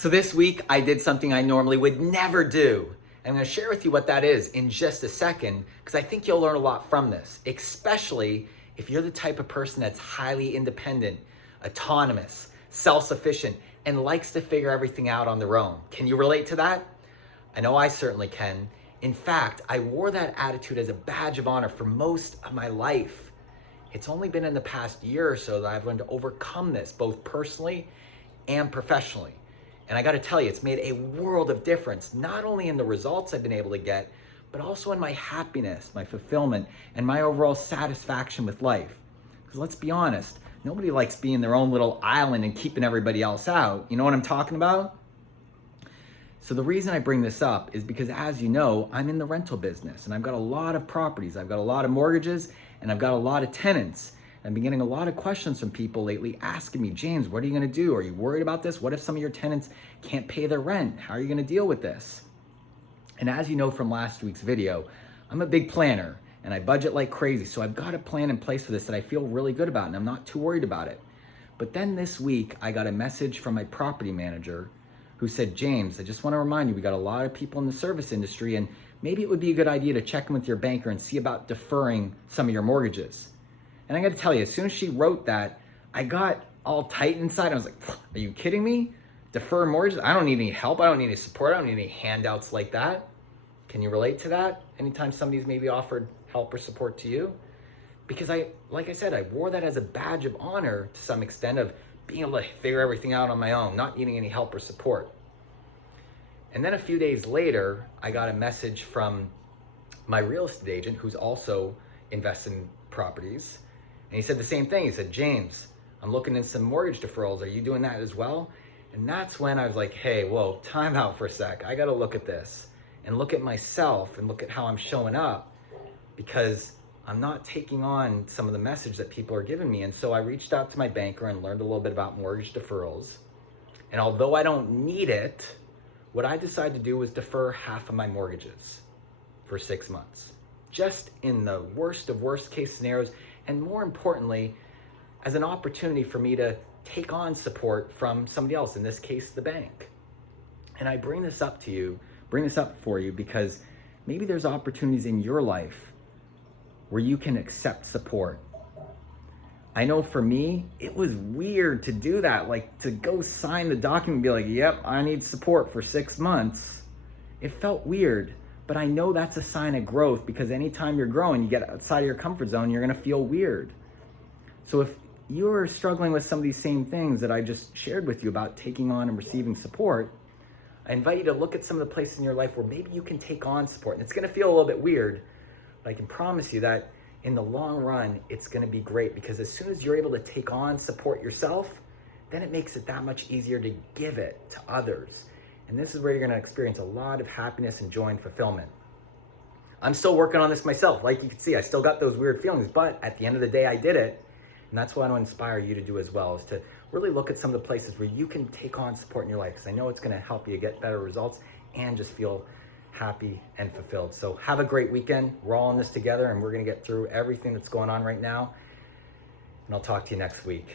So this week I did something I normally would never do. I'm going to share with you what that is in just a second because I think you'll learn a lot from this, especially if you're the type of person that's highly independent, autonomous, self-sufficient, and likes to figure everything out on their own. Can you relate to that? I know I certainly can. In fact, I wore that attitude as a badge of honor for most of my life. It's only been in the past year or so that I've learned to overcome this, both personally and professionally. And I gotta tell you, it's made a world of difference, not only in the results I've been able to get, but also in my happiness, my fulfillment, and my overall satisfaction with life. Because let's be honest, nobody likes being their own little island and keeping everybody else out. You know what I'm talking about? So the reason I bring this up is because, as you know, I'm in the rental business and I've got a lot of properties, I've got a lot of mortgages, and I've got a lot of tenants. I've been getting a lot of questions from people lately asking me, James, what are you gonna do? Are you worried about this? What if some of your tenants can't pay their rent? How are you gonna deal with this? And as you know from last week's video, I'm a big planner and I budget like crazy. So I've got a plan in place for this that I feel really good about and I'm not too worried about it. But then this week, I got a message from my property manager who said, James, I just wanna remind you, we got a lot of people in the service industry and maybe it would be a good idea to check in with your banker and see about deferring some of your mortgages. And I gotta tell you, as soon as she wrote that, I got all tight inside. I was like, are you kidding me? Defer mortgages? I don't need any help. I don't need any support. I don't need any handouts like that. Can you relate to that? Anytime somebody's maybe offered help or support to you? Because like I said, I wore that as a badge of honor to some extent of being able to figure everything out on my own, not needing any help or support. And then a few days later, I got a message from my real estate agent who's also invests in properties. And he said the same thing. He said, James, I'm looking in some mortgage deferrals. Are you doing that as well? And that's when I was like, hey, whoa, time out for a sec. I got to look at this and look at myself and look at how I'm showing up because I'm not taking on some of the message that people are giving me. And so I reached out to my banker and learned a little bit about mortgage deferrals. And although I don't need it, what I decided to do was defer half of my mortgages for 6 months, just in the worst of worst case scenarios. And more importantly, as an opportunity for me to take on support from somebody else, in this case, the bank. And I bring this up for you because maybe there's opportunities in your life where you can accept support. I know for me, it was weird to do that, like to go sign the document and be like, yep, I need support for 6 months. It felt weird. But I know that's a sign of growth because anytime you're growing, you get outside of your comfort zone, you're gonna feel weird. So if you're struggling with some of these same things that I just shared with you about taking on and receiving support, I invite you to look at some of the places in your life where maybe you can take on support. And it's gonna feel a little bit weird, but I can promise you that in the long run, it's gonna be great because as soon as you're able to take on support yourself, then it makes it that much easier to give it to others. And this is where you're gonna experience a lot of happiness and joy and fulfillment. I'm still working on this myself. Like you can see, I still got those weird feelings, but at the end of the day, I did it. And that's what I want to inspire you to do as well, is to really look at some of the places where you can take on support in your life. Because I know it's gonna help you get better results and just feel happy and fulfilled. So have a great weekend. We're all in this together and we're gonna get through everything that's going on right now. And I'll talk to you next week.